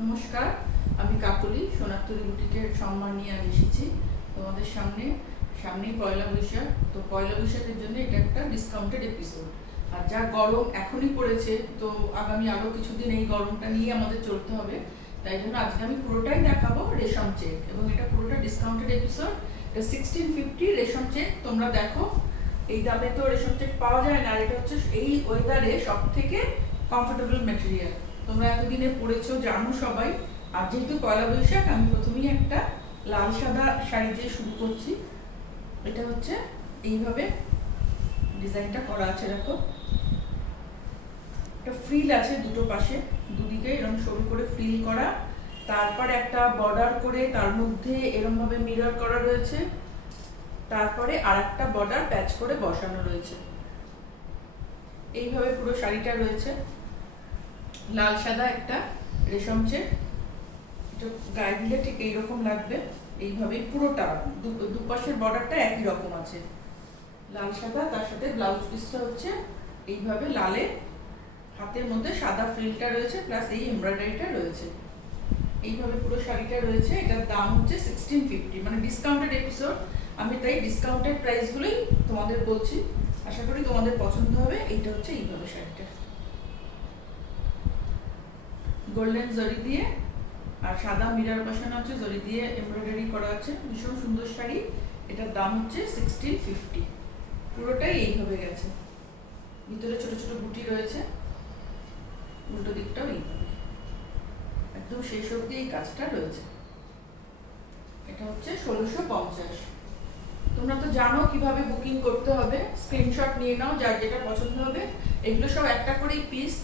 নমস্কার, আমি কাকলি সোনারতরী বুটিকের সম্মান নিয়ে এসেছি তোমাদের সামনেই পয়লা বৈশাখ। তো পয়লা বৈশাখের জন্য এটা একটা ডিসকাউন্টেড এপিসোড। আর যা গরম এখনই পড়েছে, তো আগামী আরও কিছুদিন এই গরমটা নিয়ে আমাদের চলতে হবে। তাই জন্য আজকে আমি পুরোটাই দেখাবো রেশম চেক, এবং এটা পুরোটা ডিসকাউন্টেড এপিসোড। এটা 1650 রেশম চেক। তোমরা দেখো, এই দামে তো রেশম চেক পাওয়া যায় না। আর এটা হচ্ছে এই ওয়েদারে সব থেকে কমফোর্টেবল ম্যাটেরিয়াল। তোমরা এতদিনে পড়েছো, জানো সবাই। আর যেহেতু পয়লা বৈশাখ, আমি প্রথমেই একটা লাল সাদা শাড়ি দিয়ে শুরু করছি। এটা হচ্ছে এইভাবে ডিজাইনটা করা আছে, দেখো। একটা ফ্রিল আছে দুটো পাশে, দুদিকে এরকম সরু করে ফ্রিল করা। তারপর একটা বর্ডার করে তার মধ্যে এরকম ভাবে মিরর করা রয়েছে। তারপরে আর একটা বর্ডার প্যাচ করে বসানো রয়েছে। এইভাবে পুরো শাড়িটা রয়েছে। লাল সাদা একটা রেশম চেক, গায়ে দিলে ঠিক এইরকম লাগবে। এইভাবেই পুরোটা দুপাশের বর্ডারটা একই রকম আছে, লাল সাদা। তার সাথে ব্লাউজ পিসটা হচ্ছে এইভাবে লালে, হাতের মধ্যে সাদা ফ্রিলটা রয়েছে, প্লাস এই এমব্রয়ডারিটা রয়েছে। এইভাবে পুরো শাড়িটা রয়েছে। এটার দাম হচ্ছে 1650, মানে ডিসকাউন্টেড এপিসোড। আমি তাই ডিসকাউন্টেড প্রাইসগুলোই তোমাদের বলছি। আশা করি তোমাদের পছন্দ হবে। এইটা হচ্ছে এইভাবে শাড়িটা, গোল্ডেন জরি দিয়ে আর সাদা মিরর বসানো আছে, জরি দিয়ে এমব্রয়ডারি করা আছে। ভীষণ সুন্দর শাড়ি। এটার দাম হচ্ছে 1650। পুরোটাই এইভাবে গেছে, ভিতরে ছোট ছোট বুটি রয়েছে, উল্টো দিকটাও এইভাবে একদম শেষ অবধি এই কাজটা রয়েছে। এটা হচ্ছে 1650। তোমরা তো জানো কিভাবে বুকিং করতে হবে। স্ক্রিনশট নিয়ে নাও, যার যেটা পছন্দ হবে। এগুলো সব একটা করেই পিস,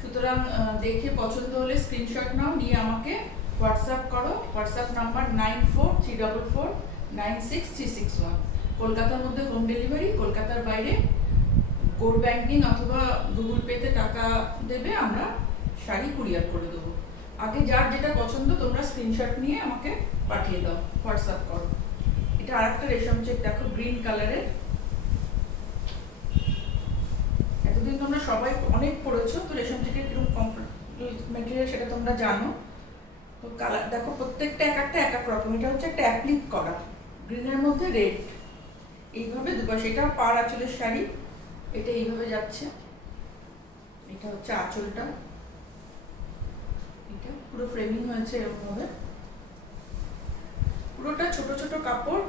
সুতরাং দেখে পছন্দ হলে স্ক্রিনশট নাও, নিয়ে আমাকে হোয়াটসঅ্যাপ করো। WhatsApp number 9434496361। কলকাতার মধ্যে হোম ডেলিভারি, কলকাতার বাইরে কোড ব্যাংকিং অথবা গুগল পেতে টাকা দেবে, আমরা শাড়ি কুরিয়ার করে দেবো। আগে যার যেটা পছন্দ তোমরা স্ক্রিনশট নিয়ে আমাকে পাঠিয়ে দাও, হোয়াটসঅ্যাপ করো। এটা আরেকটা রেশম চেক, দেখো, গ্রিন কালারের। এতদিন তোমরা সবাই অনেক পড়েছো, তো রেশম চেকের কিরকম কমফোর্টেবল ম্যাটেরিয়াল সেটা তোমরা জানো। তো কালার দেখো, প্রত্যেকটা এক এক রকম। এটা হচ্ছে একটা অ্যাপ্লিক করা, গ্রিনের মধ্যে রেড। এইভাবে দুপাশে, এটা পাড় আঁচলের শাড়ি। এটা এইভাবে যাচ্ছে। এটা হচ্ছে আঁচলটা, এটা পুরো ফ্রেমিং হয়েছে এরকম ভাবে। পুরোটা ছোট ছোট কাপড়,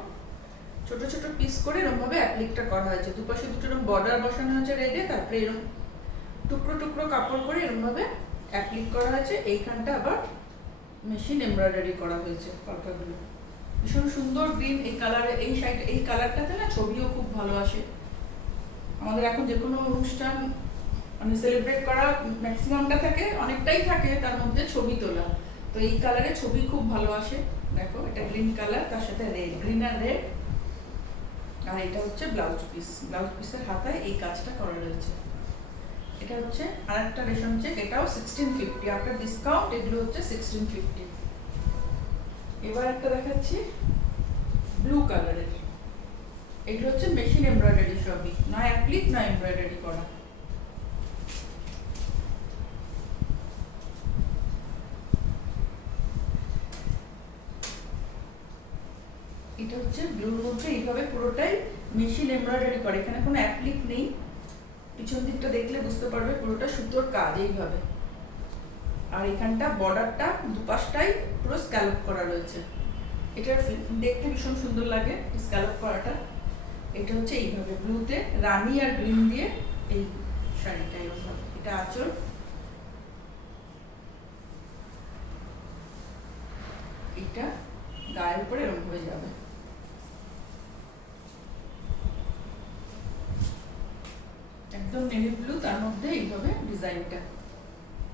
ছোট ছোট পিস করে এরকম ভাবে অ্যাপ্লিকটা করা হয়েছে। দুপাশে দুটো এরকম বর্ডার বসানো হয়েছে রেডে, তারপরে এরকম টুকরো টুকরো কাপড় করে এরকম ভাবে অ্যাপ্লিক করা হয়েছে। এইখানটা আবার মেশিন এমব্রয়ডারি করা হয়েছে কলকাগুলো। ভীষণ সুন্দর গ্রিন এই কালারে। এই শাড়ি, এই কালারটাতে না ছবিও খুব ভালো আসে। আমাদের এখন যে কোনো অনুষ্ঠান মানে সেলিব্রেট করা ম্যাক্সিমামটা থাকে, অনেকটাই থাকে তার মধ্যে ছবি তোলা। তো এই কালারে ছবি খুব ভালো আসে। দেখো, এটা গ্রিন কালার, তার সাথে রেড, গ্রিন আর রেড। আর এটা হচ্ছে ব্লাউজ পিস। ব্লাউজ পিসের হাতায় এই কাজটা করা রয়েছে। এটা হচ্ছে আরেকটা রেশম চেক, এটাও 1650। আফটার ডিসকাউন্ট এগুলো হচ্ছে 1650। এবার একটা দেখাচ্ছি ব্লু কালারের। এগুলো হচ্ছে মেশিন এমব্রয়ডারি, সবই না অ্যাপ্লিক না এমব্রয়ডারি করা। এটা হচ্ছে ব্লুর মধ্যে এইভাবে পুরোটাই মেশিন এমব্রয়ডারি করে, এখানে কোনো অ্যাপ্লিক নেই। পিছন দিকটা দেখলে বুঝতে পারবে পুরোটা সুতোর কাজ এইভাবে। আর এখানটা বর্ডারটা দুপাশটাই পুরো স্ক্যালপ করা রয়েছে। এটা দেখতে ভীষণ সুন্দর লাগে স্ক্যালপ করাটা। এটা হচ্ছে এইভাবে ব্লুতে রানী আর গ্রিন দিয়ে এই শাড়িটা এরকম। এটা আঁচল, এটা গায়ের উপরে এরকম হয়ে যাবে। একদম নেভি ব্লু, তার মধ্যে এইভাবে ডিজাইনটা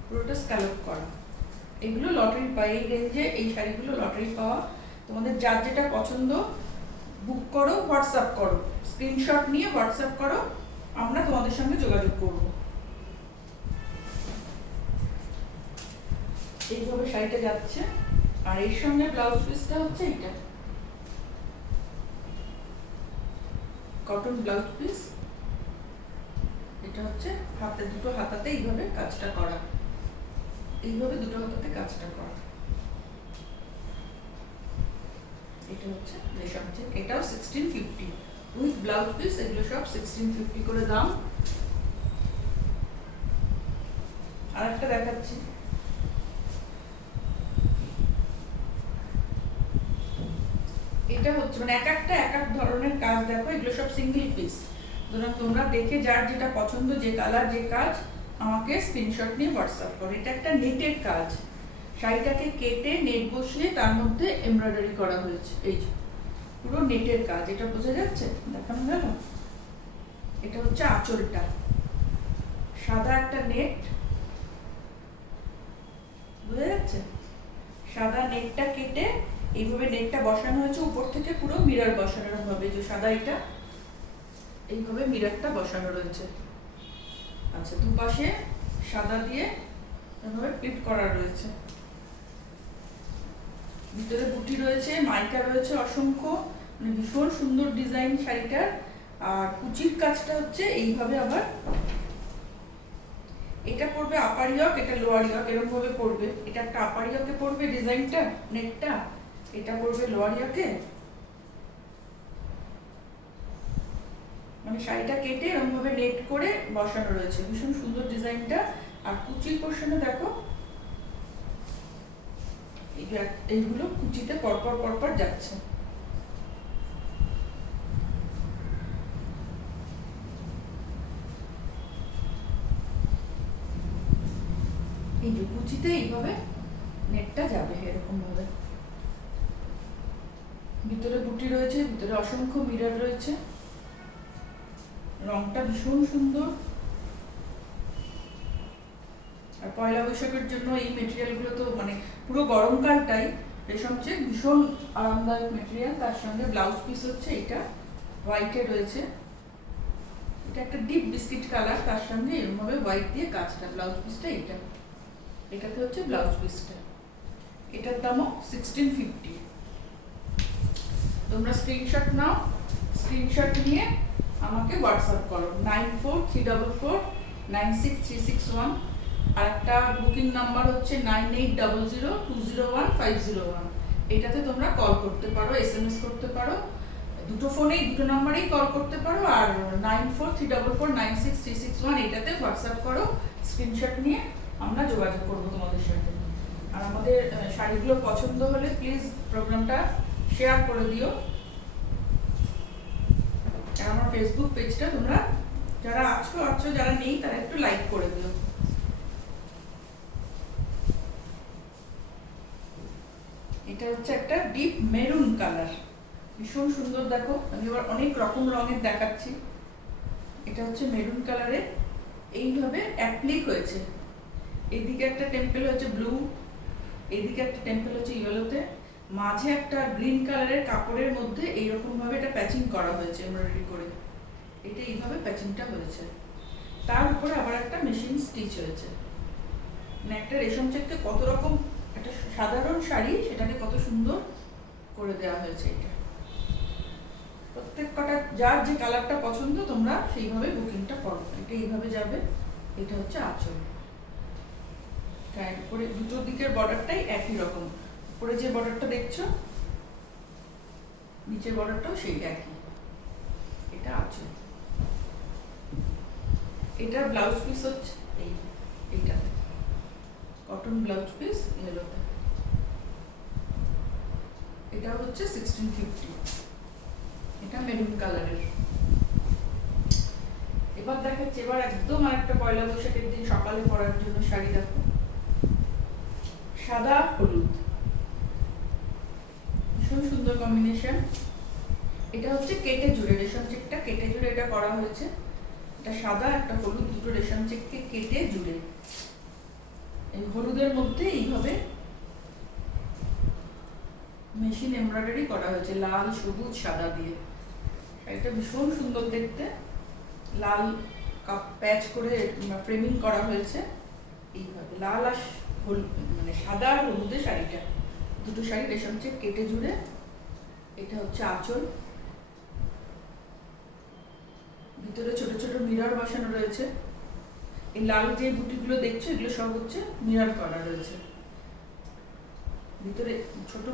পুরোটা স্ক্যালপ করা। এগুলো লটারি পাই, এই রেঞ্জে এই শাড়িগুলো লটারি পাওয়া। তোমাদের যার যেটা পছন্দ বুক করো, হোয়াটসঅ্যাপ করো, স্ক্রিনশট নিয়ে হোয়াটসঅ্যাপ করো, আমরা তোমাদের সঙ্গে যোগাযোগ করব। এইভাবে শাড়িটা যাচ্ছে। আর এর সঙ্গে ব্লাউজ পিসটা হচ্ছে এইটা, কটন ব্লাউজ পিস। এটা হচ্ছে হাতে, দুটো হাতাতে এইভাবে কাজটা করা, এইভাবে দুটো হাতাতে কাজটা করা। হচ্ছে রেশম চেক, এটাও 1650 উইথ ব্লাউজ পিস। এগুলো সব 1650 করে দাম। আর একটা দেখাচ্ছি, এটা হচ্ছে মানে এক এক ধরনের কাজ। দেখো এগুলো সব সিঙ্গেল পিস। ধরো তোমরা দেখে যার যেটা পছন্দ, যে কালার যে কাজ, আমাকে স্ক্রিনশট নিয়ে হোয়াটসঅ্যাপ করো। এটা একটা নেটের কাজ, শাড়িটাকে কেটে নেট বসিয়ে তার মধ্যে এমব্রয়ডারি করা হয়েছে। এই যে পুরো নেটের কাজ, এটা বোঝা যাচ্ছে, দেখানো গেল। এটা হচ্ছে আঁচলটা, সাদা একটা নেট, বোঝা যাচ্ছে। সাদা নেটটা কেটে এইভাবে নেটটা বসানো হয়েছে, উপর থেকে পুরো মিরর বসানো হবে। যে সাদা এটা এইভাবে মিররটা বসানো রয়েছে। আচ্ছা, দুপাশে সাদা দিয়ে এভাবে প্লিট করা রয়েছে। ভিতরে বুটি রয়েছে, মাইকা রয়েছে অসংখ্য, মানে ভীষণ সুন্দর ডিজাইন শাড়িটার। আর কুচির কাজটা হচ্ছে এইভাবে। আবার এটা পড়বে আপার ইয়ক, এটা লোয়ার ইয়ক, এরকম ভাবে পড়বে। এটা একটা আপার ইয়কে পড়বে ডিজাইনটা, নেটটা। এটা পড়বে লোয়ার ইয়কে। মানে শাড়িটা কেটে এরকম ভাবে নেট করে বসানো রয়েছে, ভীষণ সুন্দর ডিজাইনটা। আর কুচির পোর্শনে দেখো এইগুলো কুচিতে পরপর পরপর যাচ্ছে। এই যে কুচিতে এইভাবে নেটটা যাবে এরকম ভাবে। ভিতরে বুটি রয়েছে, ভিতরে অসংখ্য মিরর রয়েছে। রংটা ভীষণ সুন্দর। আর পয়লা বৈশাখের জন্য এই মেটেরিয়াল গুলো তো মানে পুরো গরমকালটাই রেশম চেক ভীষণ আরামদায়ক মেটেরিয়াল। তার সঙ্গে ব্লাউজ পিস হচ্ছে এটা হোয়াইটে রয়েছে। এটা একটা ডিপ বিস্কিট কালার, তার সঙ্গে এরকম ভাবে হোয়াইট দিয়ে কাজটা। ব্লাউজ পিসটা এটাতে হচ্ছে ব্লাউজ পিসটা। এটার দামও 1650। তোমরা স্ক্রিনশট নাও, স্ক্রিনশট নিয়ে আমাকে হোয়াটসঅ্যাপ করো 9434496361। আর একটা বুকিং নাম্বার হচ্ছে 9800201501। এটাতে তোমরা কল করতে পারো, SMS করতে পারো। দুটো ফোনেই, দুটো নাম্বারেই কল করতে পারো। আর 9434496361 এটাতে হোয়াটসঅ্যাপ করো। স্ক্রিনশট নিয়ে আমরা যোগাযোগ করবো তোমাদের সাথে। আর আমাদের শাড়িগুলো পছন্দ হলে প্লিজ প্রোগ্রামটা শেয়ার করে দিও। আর আমার ফেসবুক পেজটা তোমরা যারা আছো, যারা নেই তারা একটু লাইক করে দিও। এটা হচ্ছে একটা ডিপ মেরুন কালার, ভীষণ সুন্দর। দেখো আমি এবার অনেক রকম রঙের দেখাচ্ছি। এটা হচ্ছে মেরুন কালারে, এইভাবে অ্যাপ্লিক হয়েছে। এদিকে একটা টেম্পল হচ্ছে ব্লু, এদিকে একটা টেম্পল হচ্ছে ইয়েলোতে, মাঝে একটা গ্রিন কালারের কাপড়ের মধ্যে এইরকম ভাবে এটা প্যাচিং করা হয়েছে এমব্রয়ডারি করে। এটা এইভাবে প্যাচিংটা হয়েছে। তার উপরে আবার একটা মেশিন স্টিচ হয়েছে। মানে একটা রেশম চেককে কত রকম, একটা সাধারণ শাড়ি সেটাকে কত সুন্দর করে দেওয়া হয়েছে। এটা প্রত্যেক কটা যার যে কালারটা পছন্দ তোমরা সেইভাবে বুকিংটা করো। এটা এইভাবে যাবে। এটা হচ্ছে আঁচল। করে দুটো দিকের বর্ডারটাই একই রকম। উপরে যে বর্ডারটা দেখছো, নিচের বর্ডারটাও সেই একই। এটা আঁচল। এটা ব্লাউজ পিস হচ্ছে এইটা কটন ব্লাউজ পিস ইয়েলোতে। এটা হচ্ছে 1650। এটা মেরুন কালারের। এবার দেখাচ্ছি, এবার একদম আরেকটা পয়লা বৈশাখের দিন সকালে পরার জন্য শাড়ি। দেখো সাদা হলুদ, ভীষণ সুন্দর কম্বিনেশন। এটা হচ্ছে কেটে জুড়ে, রেশম চেকটা কেটে জুড়ে এটা করা হয়েছে। এটা সাদা একটা হলুদ, দুটো রেশম চেককে কেটে জুড়ে এই হলুদের মধ্যে এইভাবে মেশিন এমব্রয়ডারি করা হয়েছে লাল, সবুজ, সাদা দিয়ে। এটা ভীষণ সুন্দর দেখতে। লাল কাপ প্যাচ করে ফ্রেমিং করা হয়েছে এইভাবে। লাল আর মানে সাদা আর হলুদের শাড়িটা, দুটো শাড়ি রেশম চেক কেটে জুড়ে। এটা হচ্ছে আঁচল। ভিতরে ছোট ছোট মিরর বসানো রয়েছে। এই লাল যে বুটিগুলো দেখছো এগুলো সব হচ্ছে মিরর করা রয়েছে। ভিতরে ছোট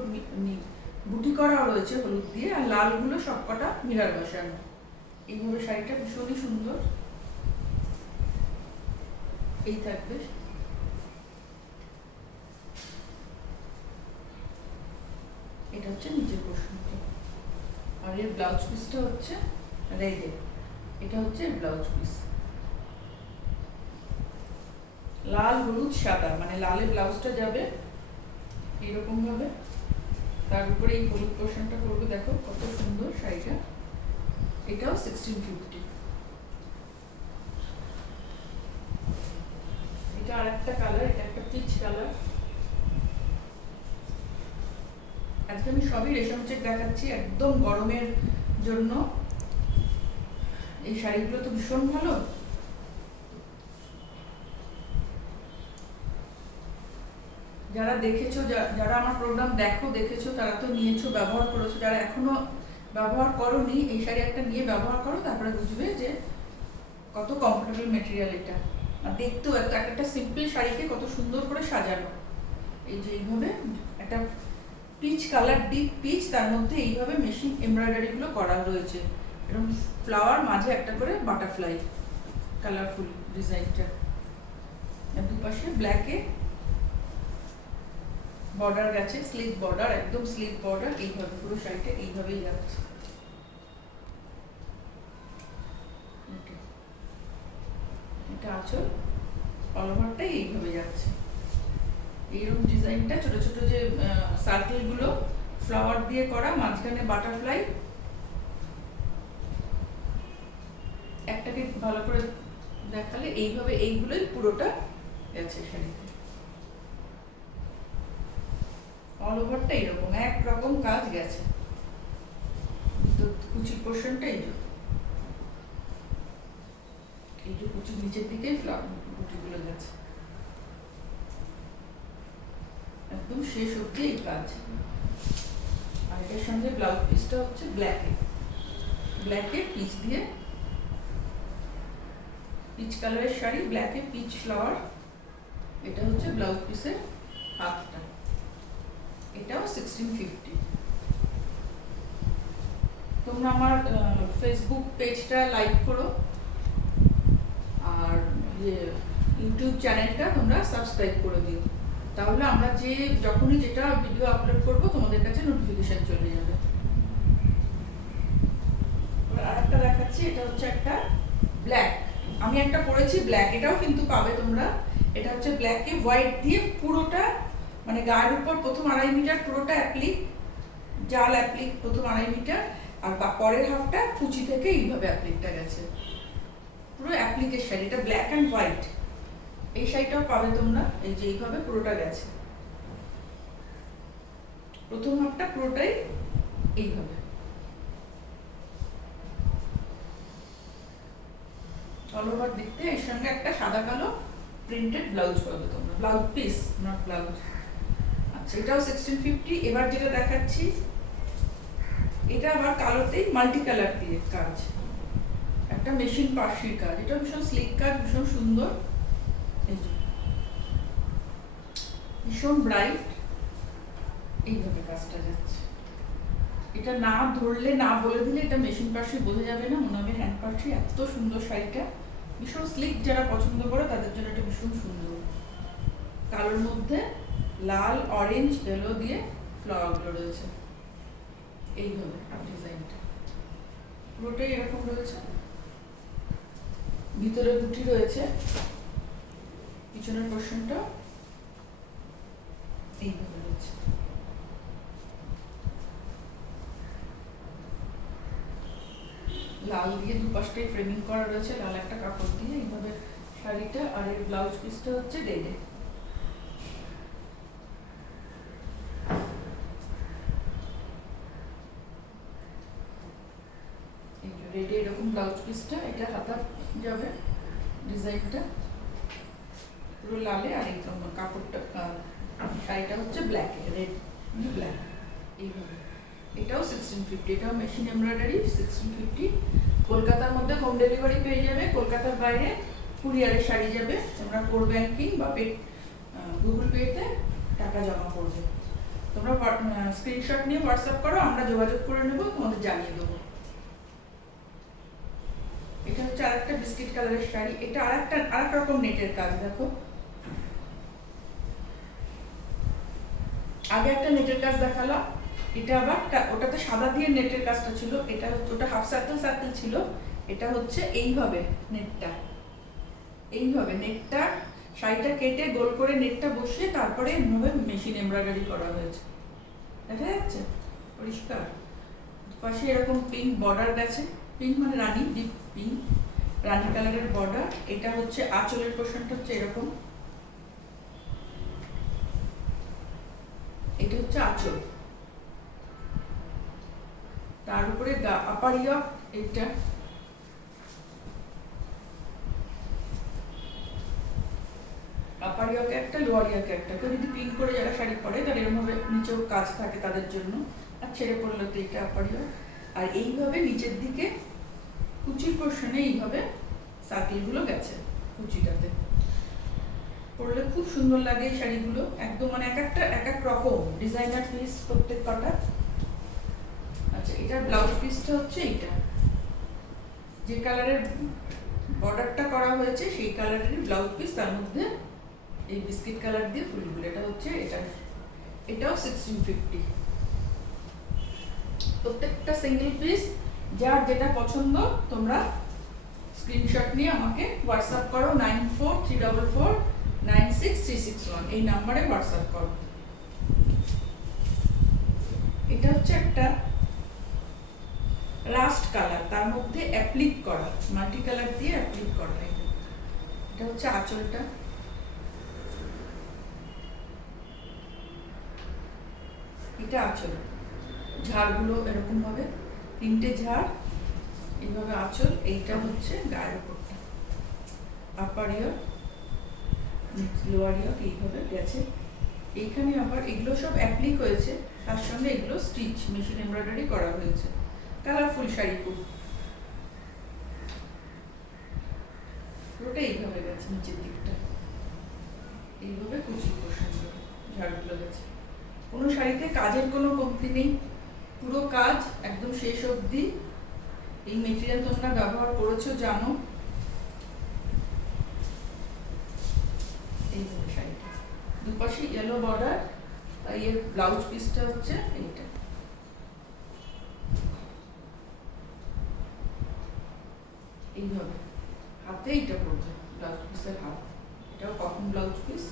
বুটি করাও রয়েছে হলুদ দিয়ে, আর লালগুলো সবকটা মিরার বসানো। এইভাবে শাড়িটা ভীষণই সুন্দর। এই থাকবে, এটা হচ্ছে নিচের পোর্শনটা, আর এর ব্লাউজ পিসটা হচ্ছে রেডে। এটা হচ্ছে ব্লাউজ পিস, লাল হলুদ সাদা, মানে লালে ব্লাউজটা যাবে এরকম ভাবে, তার উপরে এই হলুদ পোর্শনটা করবো। দেখো কত সুন্দর শাড়িটা। এটাও 1650। এটা আর একটা কালার, এটা একটা পিচ কালার। আজকে আমি সবই রেশম চেক দেখাচ্ছি একদম গরমের জন্য। এই শাড়িগুলো তো ভীষণ ভালো। যারা দেখেছো, যারা আমার প্রোগ্রাম দেখেছো, তারা তো নিয়েছো, ব্যবহার করেছো। যারা এখনো ব্যবহার করোনি, এই শাড়ি একটা নিয়ে ব্যবহার করো, তারপরে বুঝবে যে কত কমফোর্টেবল মেটেরিয়াল এটা। আর দেখতেও একটা সিম্পল শাড়িকে কত সুন্দর করে সাজানো। এই যে এইভাবে একটা পিচ কালার, ডিপ পিচ, তার মধ্যে এইভাবে মেশিন এমব্রয়ডারি গুলো করা রয়েছে, এরকম ফ্লাওয়ার, মাঝে একটা করে বাটারফ্লাই কালারফুল ডিজাইনটা। দুপাশে ব্ল্যাকে বর্ডার গেছে, স্লিভ বর্ডার, একদম স্লিভ বর্ডার। এইভাবে পুরো শাড়িটা এইভাবেই যাচ্ছে। এটা আঁচল, অল ওভারটাই এইভাবে যাচ্ছে। এইরকম ডিজাইনটা ছোট ছোট যে সার্কেল গুলো ফ্লাওয়ার দিয়ে করা, মাঝখানে বাটারফ্লাই। একটাকে ভালো করে দেখালে এইভাবে এইগুলোই পুরোটা গেছে শাড়িতে। অল ওভারটা এরকম একরকম কাজ গেছে। তো কুচির পোর্শনটা এই যে কুচির নিচের দিকেই ফ্লাওয়ার বুটিগুলো গেছে, একদম শেষ অবধি এই কাজ। আর এটার সঙ্গে ব্লাউজ পিসটা হচ্ছে ব্ল্যাকে পিচ দিয়ে, পিচ কালারের শাড়ি, ব্ল্যাকে পিচ ফ্লাওয়ার। এটা হচ্ছে ব্লাউজ পিসের হাতটা। এটাও 1650। তোমরা আমার ফেসবুক পেজটা লাইক করো, আর ইউটিউব চ্যানেলটা তোমরা সাবস্ক্রাইব করে দিও, তাহলে আমরা যখনই যেটা ভিডিও আপলোড করব তোমাদের কাছে নোটিফিকেশন চলে যাবে। আর একটা দেখাচ্ছি, এটা হচ্ছে একটা ব্ল্যাক, আমি একটা পরেছি ব্ল্যাক, এটাও কিন্তু পাবে তোমরা। এটা হচ্ছে ব্ল্যাকে হোয়াইট দিয়ে পুরোটা, মানে গায়ের উপর প্রথম 2.5 মিটার পুরোটা অ্যাপ্লিক, জাল অ্যাপ্লিক প্রথম 2.5 মিটার, আর পরের হাফটা কুচি থেকে এইভাবে অ্যাপ্লিকটা গেছে, পুরো অ্যাপ্লিকের শাড়ি। এটা ব্ল্যাক অ্যান্ড হোয়াইট। এই শাড়িটাও পাবে তোমরা, এই যে এইভাবে পুরোটা গেছে, প্রথম হাফটা পুরোটাই এইভাবে। অল ওভার দেখতে এর সঙ্গে একটা সাদা কালো প্রিন্টেড ব্লাউজ পাবে তোমরা, ব্লাউজ পিস, নট ব্লাউজ। আচ্ছা, এটাও 1650। এবার যেটা দেখাচ্ছি, এটা আবার কালোতেই মাল্টি কালার দিয়ে কাজ, একটা মেশিন পার্সির কাজ। এটা ভীষণ স্লিক কাজ, ভীষণ সুন্দর, ভীষণ ব্রাইট। এইভাবে কাজটা যাচ্ছে। এটা না ধরলে, না বলে দিলে এটা মেশিন পার্সি বোঝা যাবে না, মনে হবে হ্যান্ড পার্সি। এত সুন্দর শাড়িটা, ভীষণ স্লিক, যারা পছন্দ করে তাদের জন্য এটা ভীষণ সুন্দর। কালোর মধ্যে লাল, অরেঞ্জ, ইয়েলো দিয়ে ফ্লাওয়ারগুলো রয়েছে। এইভাবে ডিজাইনটা পুরোটাই এরকম রয়েছে, ভিতরে বুটি রয়েছে, পিছনের পোর্শনটা এইভাবে রয়েছে। লাল দিয়ে দুপাশটাই ফ্রেমিং করা রয়েছে, লাল একটা কাপড় দিয়ে এইভাবে শাড়িটা। আর এর ব্লাউজ পিসটা হচ্ছে রেডে। রেডে এরকম ব্লাউজ পিসটা, এটা হাতা যাবে ডিজাইনটা পুরো লালে, আর একদম কাপড়টা, শাড়িটা হচ্ছে ব্ল্যাকে, রেড ব্ল্যাক এইভাবে। এটাও 1650, এটাও মেশিন এমব্রয়ডারি, 1650। কলকাতার মধ্যে হোম ডেলিভারি পেয়ে যাবে, কলকাতার বাইরে কুরিয়ারে শাড়ি যাবে। তোমরা কোর ব্যাংকিং বা গুগল পেতে টাকা জমা করবে। তোমরা স্ক্রিনশট নিয়ে হোয়াটসঅ্যাপ করো, আমরা যোগাযোগ করে নেব, তোমাদের জানিয়ে দেবো। এটা হচ্ছে আরেকটা বিস্কিট কালারের শাড়ি। এটা আরেক রকম নেটের কাজ। দেখো, আগে একটা নেটের কাজ দেখালাম, এটা আবার ওটাতে সাদা দিয়ে নেটের কাজটা ছিল, এটা ওটা হাফ সার্কেল সার্কেল ছিল, এটা হচ্ছে এইভাবে নেটটা, এইভাবে নেটটা শাড়িটা কেটে গোল করে নেটটা বসিয়ে তারপরে এইভাবে মেশিন এমব্রয়ডারি করা হয়েছে। দেখা যাচ্ছে পরিষ্কার। পাশে এরকম পিঙ্ক বর্ডার গেছে, পিঙ্ক মানে রানী, ডিপ পিঙ্ক রানী কালারের বর্ডার। এটা হচ্ছে আঁচলের পোর্শনটা হচ্ছে এরকম, এটা হচ্ছে আঁচল, তার উপরে আপার ইয়ক, এটা আপার ইয়কে একটা, লোয়ার ইয়কে একটা। কেউ যদি পিন করে যারা শাড়ি পরে তাহলে এরকম ভাবে নিচেও কাজ থাকে তাদের জন্য, আর ছেড়ে পড়লো তো এটা আপার ইয়ক। আর এইভাবে নিচের দিকে কুচির পোর্শনে এইভাবে সার্কেলগুলো গেছে কুচিটাতে। পরলে খুব সুন্দর লাগে এই শাড়িগুলো, একদম মানে এক এক রকম ডিজাইনার পিস প্রত্যেক কটা। আচ্ছা, এটার ব্লাউজ পিসটা হচ্ছে এইটা, যে কালারের বর্ডারটা করা হয়েছে সেই কালারের ব্লাউজ পিস, তার মধ্যে এই বিস্কিট কালার দিয়ে ফুলগুলো। এটা হচ্ছে এটাও 1650। প্রত্যেকটা সিঙ্গেল পিস যার যেটা পছন্দ তোমরা স্ক্রিনশট নিয়ে আমাকে হোয়াটসঅ্যাপ করো, 9434496361 এই নাম্বারে হোয়াটসঅ্যাপ করো। এটা হচ্ছে একটা রাস্ট কালার, তার মধ্যে অ্যাপ্লিক করা, মাল্টি কালার দিয়ে অ্যাপ্লিক করা। এটা হচ্ছে আঁচলটা, এটা আঁচল, ঝাড়গুলো এরকম ভাবে তিনটে ঝাড় এইভাবে আঁচল। এইটা হচ্ছে গায়ের উপরটা, আপার ইয়ক, লোয়ার ইয়ক এইভাবে গেছে। এইখানে আবার এগুলো সব অ্যাপ্লিক হয়েছে, তার সঙ্গে এগুলো স্টিচ মেশিন এমব্রয়ডারি করা হয়েছে। কালারফুল শাড়ি খুব, পুরোটা এইভাবে গেছে নিচের দিকটা, এইভাবে কুচি পোর্শন ঝাড়গুলো গেছে। কোনো শাড়িতে কাজের কোনো কমতি নেই, পুরো কাজ একদম শেষ অবধি। এই মেটেরিয়াল তোমরা ব্যবহার করেছো জানো। এইভাবে শাড়িটা দুপাশে ইয়েলো বর্ডার, আর এর ব্লাউজ পিসটা হচ্ছে এইটা। এইভাবে হাতে এইটা পড়বে ব্লাউজ পিসের হাত, এটাও কটন ব্লাউজ পিস।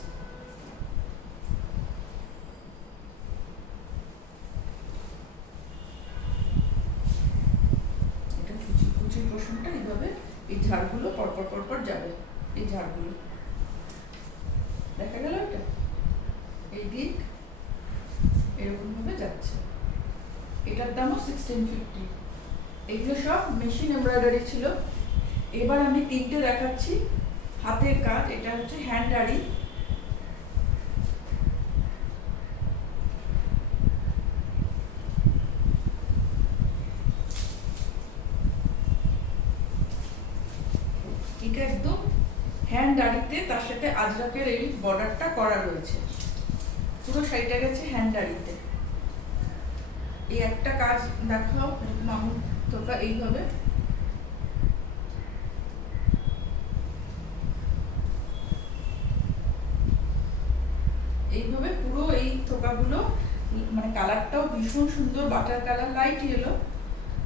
এটা কুচির পোর্শনটা এইভাবে এই ঝাড়গুলো পরপর পরপর যাবে, এই ঝাড়গুলো দেখা গেল, এটা এই দিক এরকম ভাবে যাচ্ছে। এটার দামও 1650। এগুলো সব মেশিন এমব্রয়ডারি ছিল। এবার আমি তিনটে দেখাচ্ছি হাতের কাজ। এটা হচ্ছে হ্যান্ড আরি, এটা একদম হ্যান্ড আরিতে, তার সাথে আজরাকের এই বর্ডারটা করা রয়েছে। পুরো শাড়িটা গেছে হ্যান্ড আরিতে। এই একটা কাজ দেখাও, মামুন তোকা এইভাবে, এইভাবে পুরো এই থোকাগুলো, মানে কালারটাও ভীষণ সুন্দর, বাটার কালার, লাইট ইয়েলো,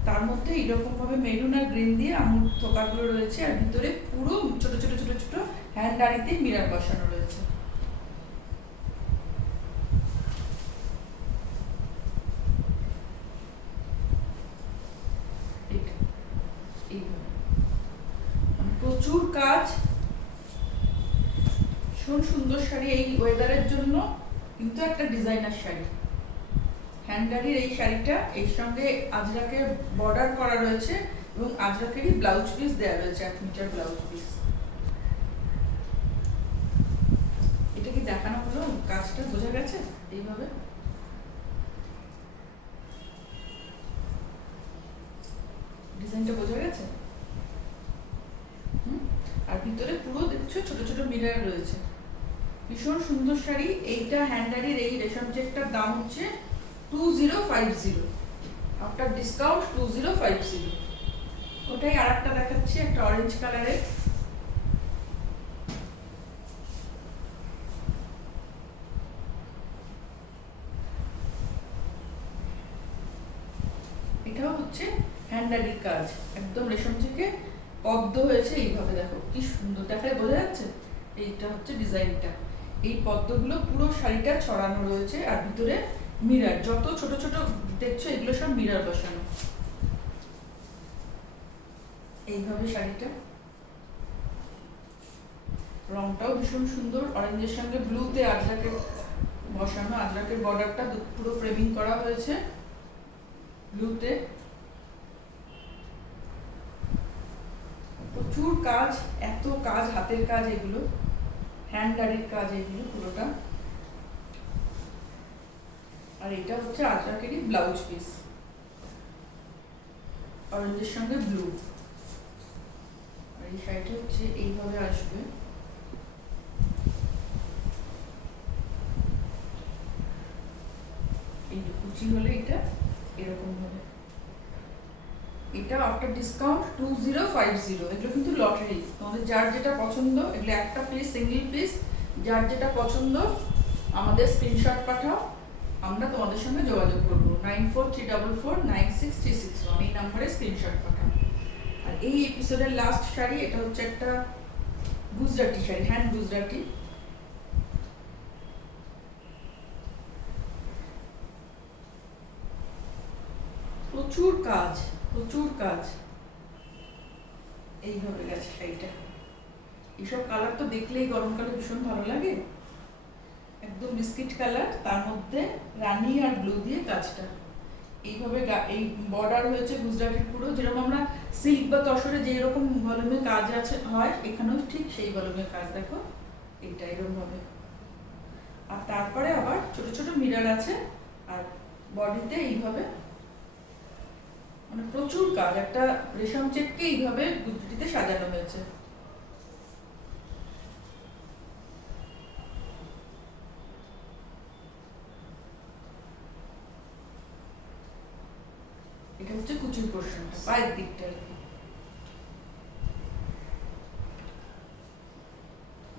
তার মধ্যে এরকম ভাবে মেরুন আর গ্রিন দিয়ে আমুল থোকাগুলো রয়েছে, আর ভিতরে পুরো ছোট ছোট ছোট ছোট হ্যান্ড আরিতে মিরর বসানো রয়েছে। প্রচুর কাজ, ভীষণ সুন্দর শাড়ি। এই ওয়েদারের জন্য কিন্তু একটা ডিজাইনার শাড়ি। হ্যান্ডারির এই শাড়িটা, এর সঙ্গে আজরাকের বর্ডার করা রয়েছে এবং আজরাকেরই ব্লাউজ পিস দেওয়া রয়েছে, 1 মিটার ব্লাউজ পিস। এটা কি দেখানো হলো? কাজটা বোঝা গেছে? এইভাবে ডিজাইনটা বোঝা গেছে? আর ভিতরে পুরো দেখছো ছোট ছোট মিরর রয়েছে। ভীষণ সুন্দর শাড়ি। এইটা হ্যান্ডারির এই রেশম চেকটার দাম হচ্ছে 2050, আফটার ডিসকাউন্ট 2050। ওটাই আর একটা দেখাচ্ছি, একটা অরেঞ্জ কালারের। এটাও হচ্ছে হ্যান্ডারির কাজ, একদম রেশম থেকে পদ্ম হয়েছে এইভাবে, দেখো কি সুন্দর দেখায়, বোঝা যাচ্ছে? এইটা হচ্ছে ডিজাইনটা। এই পদ্মগুলো পুরো শাড়িটা ছড়ানো রয়েছে, আর ভিতরে মিরর, যত ছোট ছোট দেখছো এগুলো সব মিরর বসানো। এইভাবে শাড়িটা, রংটাও ভীষণ সুন্দর, অরেঞ্জের সঙ্গে ব্লুতে আজরাকের বসানো, আজরাকের বর্ডারটা পুরো ফ্রেমিং করা হয়েছে ব্লুতে। প্রচুর কাজ, এত কাজ, হাতের কাজ, এগুলো হ্যান্ডারির কাজ, এগুলো পুরোটা। আর এটা হচ্ছে আজরাকেরই ব্লাউজ পিস, অরেঞ্জের সঙ্গে ব্লু। আর এই শাড়িটা হচ্ছে এইভাবে আসবে, এই কুচি হলে এটা এরকম হবে। এটা আফটার ডিসকাউন্ট 2050। এগুলো কিন্তু লটারি, তোমাদের যার যেটা পছন্দ, এগুলো একটা পিস, সিঙ্গেল পিস, যার যেটা পছন্দ আমাদের স্ক্রিনশট পাঠাও, আমরা তোমাদের সঙ্গে যোগাযোগ করবো। 9434496361 এই নাম্বারে স্ক্রিনশট পাঠাও। আর এই এপিসোডের লাস্ট শাড়ি, এটা হচ্ছে একটা গুজরাটি শাড়ি, হ্যান্ড গুজরাটি। প্রচুর কাজ, প্রচুর কাজ, এইভাবে গেছে শাড়িটা। এইসব কালার তো দেখলেই গরমকালে ভীষণ ভালো লাগে, একদম বিস্কিট কালার, তার মধ্যে রানী আর ব্লু দিয়ে কাজটা। এইভাবে এই বর্ডার হয়েছে গুজরাটির পুরো, যেরকম আমরা সিল্ক বা তসরে যে রকম ভলিউমে কাজ আছে হয়, এখানেও ঠিক সেই ভলিউমে কাজ, দেখো এইটা এরকম ভাবে। আর তারপরে আবার ছোট ছোট মিরর আছে, আর বডিতে এইভাবে, মানে প্রচুর কাজ, একটা রেশম চেককে এইভাবে গুজরাটিতে সাজানো হয়েছে। এটা হচ্ছে কুচির পোর্শনটা, পায়ের দিকটা।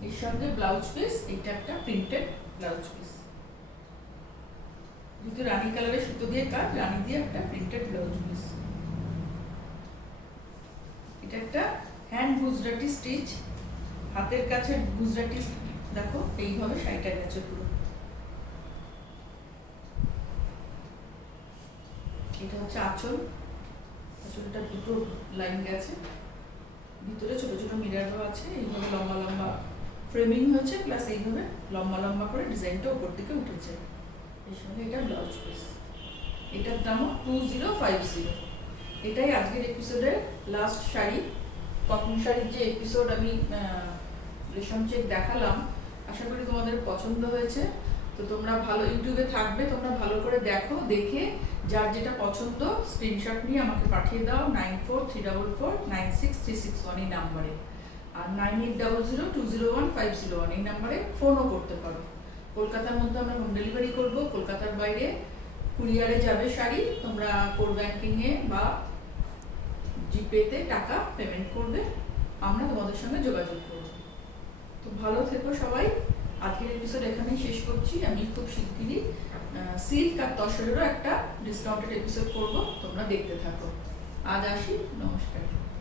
এর সঙ্গে ব্লাউজ পিস, এটা একটা প্রিন্টেড ব্লাউজ পিস, যেহেতু রানী কালারের সুতো দিয়ে কাজ, রানী দিয়ে একটা প্রিন্টেড ব্লাউজ পিস। এটা একটা হ্যান্ড গুজরাটি স্টিচ, হাতের কাছে গুজরাটি, দেখো এইভাবে শাড়িটা গেছে পুরো। এটা হচ্ছে আঁচল, আঁচলটা দুটো লাইন গেছে, ভিতরে ছোট ছোট মিরর আছে, এইভাবে লম্বা লম্বা ফ্রেমিং হয়েছে, প্লাস এইভাবে লম্বা লম্বা করে ডিজাইনটা উপর দিকে উঠেছে। এর সঙ্গে এটা ব্লাউজ পিস, এটার দামও 2050। এটাই আজকের এপিসোডের লাস্ট শাড়ি। কটন শাড়ির যে এপিসোড আমি রেশম চেক দেখালাম, আশা করি তোমাদের পছন্দ হয়েছে। তো তোমরা ভালো, ইউটিউবে থাকবে, তোমরা ভালো করে দেখো, দেখে যার যেটা পছন্দ স্ক্রিনশট নিয়ে আমাকে পাঠিয়ে দাও 9434496361 এই নাম্বারে। আর 9800201501 এই নাম্বারে ফোনও করতে পারো। কলকাতার মধ্যে আমরা হোম ডেলিভারি করবো, কলকাতার বাইরে কুরিয়ারে যাবে শাড়ি, তোমরা কোর ব্যাংকিংয়ে বা জিপেতে টাকা পেমেন্ট করবে, আমরা তোমাদের সঙ্গে যোগাযোগ করব। তো ভালো থেকো সবাই। আজকের এপিসোড এখানেই শেষ করছি। আমি খুব শিগগিরই সিল্ক আর তসরেরও একটা ডিসকাউন্টেড এপিসোড করব, তোমরা দেখতে থাকো। আজ আসি, নমস্কার।